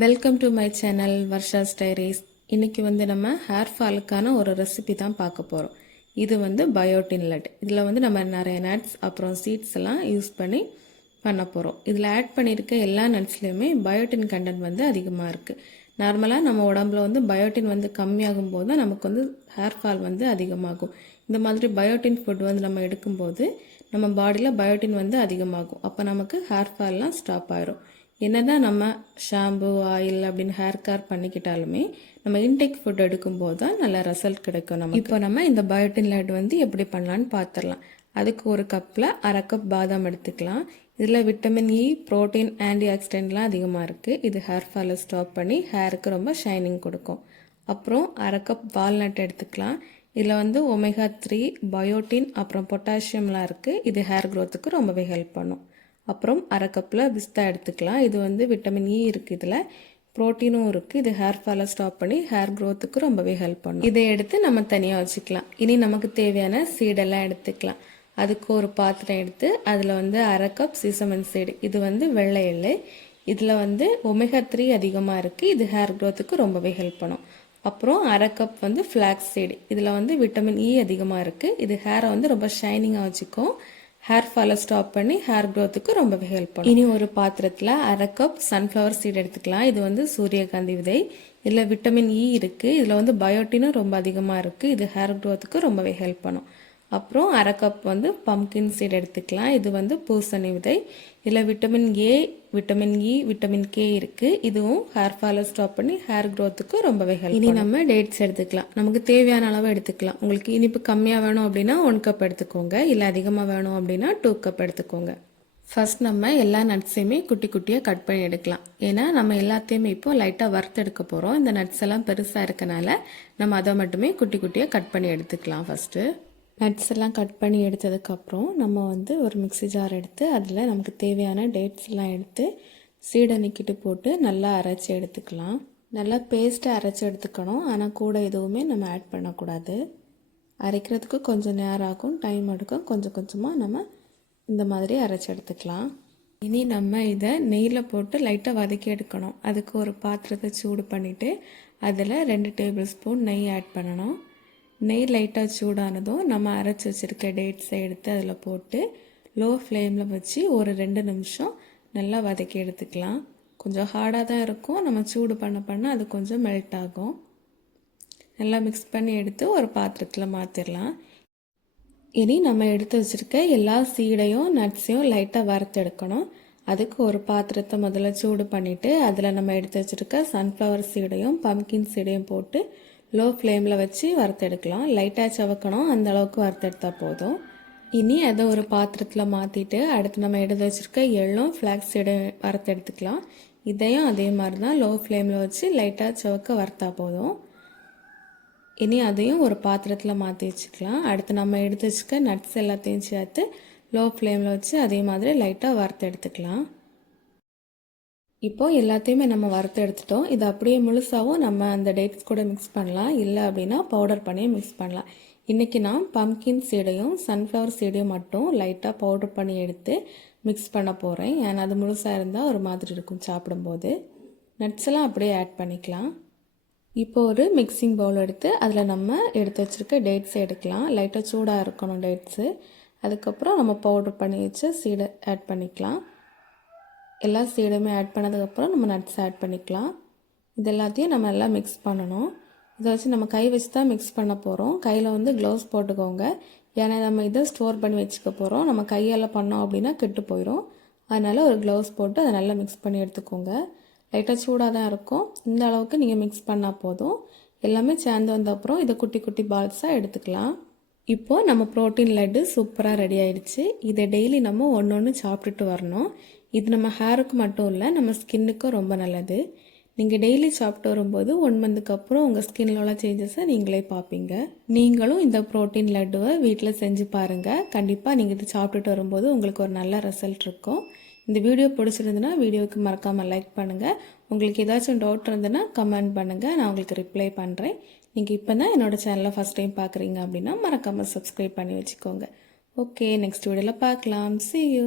Welcome to my channel Varsha's diaries. இன்றைக்கி நம்ம hair ஃபாலுக்கான ஒரு ரெசிபி தான் பார்க்க போகிறோம். இது பயோட்டின் லட். இதில் நம்ம நிறைய நட்ஸ் அப்புறம் சீட்ஸ் எல்லாம் யூஸ் பண்ணி பண்ண போகிறோம். இதில் ஆட் பண்ணியிருக்க எல்லா நட்ஸ்லேயுமே பயோட்டின் கண்டென்ட் அதிகமாக இருக்குது. நார்மலாக நம்ம உடம்புல பயோட்டின் கம்மியாகும் போது தான் நமக்கு ஹேர் ஃபால் அதிகமாகும். இந்த மாதிரி பயோட்டின் ஃபுட் நம்ம எடுக்கும்போது நம்ம பாடியில் பயோட்டின் அதிகமாகும். அப்போ நமக்கு ஹேர் ஃபால்லாம் ஸ்டாப் ஆயிரும். என்னதான் நம்ம ஷாம்பு ஆயில் அப்படின்னு ஹேர் கேர் பண்ணிக்கிட்டாலுமே நம்ம இன்டேக் ஃபுட் எடுக்கும்போது தான் நல்ல ரிசல்ட் கிடைக்கும். இப்போ நம்ம இந்த பயோட்டின் லட் எப்படி பண்ணலான்னு பார்த்துடலாம். அதுக்கு ஒரு கப்பில் 1/2 கப் பாதாம் எடுத்துக்கலாம். இதில் விட்டமின் இ, ப்ரோட்டீன், ஆன்டி ஆக்சிடென்ட்லாம் அதிகமாக இருக்குது. இது ஹேர் ஃபாலை ஸ்டாப் பண்ணி ஹேருக்கு ரொம்ப ஷைனிங் கொடுக்கும். அப்புறம் 1/2 கப் வால்நட் எடுத்துக்கலாம். இதில் ஒமேகா 3, பயோட்டின் அப்புறம் பொட்டாசியம்லாம் இருக்குது. இது ஹேர் க்ரோத்துக்கு ரொம்பவே ஹெல்ப் பண்ணும். அப்புறம் 1/2 கப்பில் பிஸ்தா எடுத்துக்கலாம். இது விட்டமின் இ இருக்குது, இதில் ப்ரோட்டீனும் இருக்குது. இது ஹேர் ஃபாலை ஸ்டாப் பண்ணி ஹேர் க்ரோத்துக்கு ரொம்பவே ஹெல்ப் பண்ணும். இதை எடுத்து நம்ம தனியாக வச்சுக்கலாம். இனி நமக்கு தேவையான சீடெல்லாம் எடுத்துக்கலாம். அதுக்கு ஒரு பாத்திரம் எடுத்து அதில் 1/2 கப் சீசமன் சீடு. இது வெள்ளை எள்ளு. இதில் ஒமேகா 3 அதிகமாக இருக்குது. இது ஹேர் க்ரோத்துக்கு ரொம்பவே ஹெல்ப் பண்ணும். அப்புறம் 1/2 கப் ஃப்ளாக்ஸ் சீடு. இதில் விட்டமின் இ அதிகமாக இருக்குது. இது ஹேரை ரொம்ப ஷைனிங்காக வச்சுக்கும். ஹேர் ஃபாலை ஸ்டாப் பண்ணி ஹேர் க்ரோத்துக்கு ரொம்பவே ஹெல்ப் பண்ணும். இனி ஒரு பாத்திரத்தில் 1/2 கப் சன்ஃப்ளவர் சீட் எடுத்துக்கலாம். இது சூரியகாந்தி விதை. இதில் விட்டமின் இ இருக்குது. இதில் பயோட்டினும் ரொம்ப அதிகமாக இருக்குது. இது ஹேர் க்ரோத்துக்கு ரொம்பவே ஹெல்ப் பண்ணும். அப்புறம் 1/2 கப் பம்கின் சீட் எடுத்துக்கலாம். இது பூசணி விதை. இதில் vitamin A, vitamin E, vitamin K இருக்குது. இதுவும் ஹேர் ஃபாலை ஸ்டாப் பண்ணி ஹேர் க்ரோத்துக்கு ரொம்பவே ஹெல்ப். இனி நம்ம டேட்ஸ் எடுத்துக்கலாம். நமக்கு தேவையான அளவு எடுத்துக்கலாம். உங்களுக்கு இனிப்பு கம்மியாக வேணும் அப்படின்னா 1 கப் எடுத்துக்கோங்க. இல்லை அதிகமாக வேணும் அப்படின்னா 2 கப் எடுத்துக்கோங்க. ஃபர்ஸ்ட் நம்ம எல்லா நட்ஸையுமே குட்டி குட்டியாக கட் பண்ணி எடுக்கலாம். ஏன்னா நம்ம எல்லாத்தையுமே இப்போ லைட்டாக வறுத்து எடுக்க போகிறோம். இந்த நட்ஸ் எல்லாம் பெருசாக இருக்கனால நம்ம அதை மட்டுமே குட்டி குட்டியாக கட் பண்ணி எடுத்துக்கலாம். ஃபஸ்ட்டு நட்ஸ் எல்லாம் கட் பண்ணி எடுத்ததுக்கப்புறம் நம்ம ஒரு மிக்ஸி ஜார் எடுத்து அதில் நமக்கு தேவையான டேட்ஸ் எல்லாம் எடுத்து சீடை நீக்கிட்டு போட்டு நல்லா அரைச்சி எடுத்துக்கலாம். நல்லா பேஸ்ட்டை அரைச்சி எடுத்துக்கணும். ஆனால் கூட எதுவுமே நம்ம ஆட் பண்ணக்கூடாது. அரைக்கிறதுக்கு கொஞ்சம் நேரம் ஆகும், டைம் எடுக்கும். கொஞ்சம் கொஞ்சமாக நம்ம இந்த மாதிரி அரைச்சி எடுத்துக்கலாம். இனி நம்ம இதை நெய்யில் போட்டு லைட்டாக வதக்கி எடுக்கணும். அதுக்கு ஒரு பாத்திரத்தை சூடு பண்ணிவிட்டு அதில் 2 டேபிள் ஸ்பூன் நெய் ஆட் பண்ணணும். நெய் லைட்டாக சூடானதும் நம்ம அரைச்சி வச்சுருக்க டேட்ஸை எடுத்து அதில் போட்டு லோ ஃப்ளேமில் வச்சு ஒரு 2 நிமிஷம் நல்லா வதக்கி எடுத்துக்கலாம். கொஞ்சம் ஹார்டாக தான் இருக்கும். நம்ம சூடு பண்ண அது கொஞ்சம் மெல்ட் ஆகும். நல்லா மிக்ஸ் பண்ணி எடுத்து ஒரு பாத்திரத்தில் மாற்றிடலாம். இனி நம்ம எடுத்து வச்சுருக்க எல்லா சீடையும் நட்ஸையும் லைட்டாக வறுத்து எடுக்கணும். அதுக்கு ஒரு பாத்திரத்தை முதல்ல சூடு பண்ணிவிட்டு அதில் நம்ம எடுத்து வச்சுருக்க சன்ஃப்ளவர் சீடையும் பம்கின் சீடையும் போட்டு லோ ஃப்ளேமில் வச்சு வறுத்தெடுக்கலாம். லைட்டாக சவக்கணும், அந்த அளவுக்கு வறுத்தெடுத்தால் போதும். இனி அதை ஒரு பாத்திரத்தில் மாற்றிட்டு அடுத்து நம்ம எடுத்து வச்சுருக்க எள்ளும் ஃப்ளாக்ஸ் சீடையும் வறுத்தெடுத்துக்கலாம். இதையும் அதே மாதிரி தான் லோ ஃப்ளேமில் வச்சு லைட்டாக சவக்க வறுத்தா போதும். இனி அதையும் ஒரு பாத்திரத்தில் மாற்றி வச்சுக்கலாம். அடுத்து நம்ம எடுத்து வச்சுக்க நட்ஸ் எல்லாத்தையும் சேர்த்து லோ ஃப்ளேமில் வச்சு அதே மாதிரி லைட்டாக வறுத்து எடுத்துக்கலாம். இப்போது எல்லாத்தையுமே நம்ம வறுத்து எடுத்துட்டோம். இது அப்படியே முழுசாகவும் நம்ம அந்த டேட்ஸ் கூட மிக்ஸ் பண்ணலாம். இல்லை அப்படின்னா பவுடர் பண்ணி மிக்ஸ் பண்ணலாம். இன்றைக்கி நான் பம்கின் சீடையும் சன்ஃப்ளவர் சீடையும் மட்டும் லைட்டாக பவுடர் பண்ணி எடுத்து மிக்ஸ் பண்ண போகிறேன். ஏன்னா அது முழுசாக இருந்தால் ஒரு மாதிரி இருக்கும் சாப்பிடும்போது. நட்ஸ் எல்லாம் அப்படியே ஆட் பண்ணிக்கலாம். இப்போ ஒரு மிக்சிங் பவுல் எடுத்து அதில் நம்ம எடுத்து வச்சுருக்க டேட்ஸை எடுக்கலாம். லைட்டாக சூடாக இருக்கணும் டேட்ஸு. அதுக்கப்புறம் நம்ம பவுடர் பண்ணி வச்சு சீடை ஆட் பண்ணிக்கலாம். எல்லா சீடையுமே ஆட் பண்ணதுக்கப்புறம் நம்ம நட்ஸ் ஆட் பண்ணிக்கலாம். இது எல்லாத்தையும் நம்ம எல்லாம் மிக்ஸ் பண்ணணும். இதை வச்சு நம்ம கை வச்சு தான் மிக்ஸ் பண்ண போகிறோம். கையில் க்ளவுஸ் போட்டுக்கோங்க. ஏன்னா நம்ம இதை ஸ்டோர் பண்ணி வச்சுக்க போகிறோம். நம்ம கையால் பண்ணோம் அப்படின்னா கெட்டு போயிடும். அதனால் ஒரு க்ளவுஸ் போட்டு அதை நல்லா மிக்ஸ் பண்ணி எடுத்துக்கோங்க. லைட்டாக சூடாக தான் இருக்கும். இந்த அளவுக்கு நீங்கள் மிக்ஸ் பண்ணால் போதும். எல்லாமே சேர்ந்து வந்த அப்புறம் இதை குட்டி குட்டி பால்ஸாக எடுத்துக்கலாம். இப்போது நம்ம ப்ரோட்டீன் லட்டு சூப்பராக ரெடி ஆகிடுச்சு. இதை டெய்லி நம்ம ஒன்று சாப்பிட்டுட்டு வரணும். இது நம்ம ஹேருக்கு மட்டும் இல்லை, நம்ம ஸ்கின்னுக்கும் ரொம்ப நல்லது. நீங்கள் டெய்லி சாப்பிட்டு வரும்போது 1 மந்த்துக்கு அப்புறம் உங்கள் ஸ்கின்ல உள்ள சேஞ்சஸை நீங்களே பார்ப்பீங்க. நீங்களும் இந்த ப்ரோட்டீன் லட்டுவை வீட்டில் செஞ்சு பாருங்கள். கண்டிப்பாக நீங்கள் இது சாப்பிட்டுட்டு வரும்போது உங்களுக்கு ஒரு நல்ல ரிசல்ட் இருக்கும். இந்த வீடியோ பிடிச்சிருந்துன்னா வீடியோவுக்கு மறக்காமல் லைக் பண்ணுங்கள். உங்களுக்கு ஏதாச்சும் டவுட் இருந்ததுன்னா கமெண்ட் பண்ணுங்கள், நான் உங்களுக்கு ரிப்ளை பண்ணுறேன். நீங்கள் இப்போ தான் என்னோடய சேனலை ஃபஸ்ட் டைம் பார்க்குறீங்க அப்படின்னா மறக்காமல் சப்ஸ்கிரைப் பண்ணி வச்சுக்கோங்க. ஓகே, நெக்ஸ்ட் வீடியோவில் பார்க்கலாம். See you.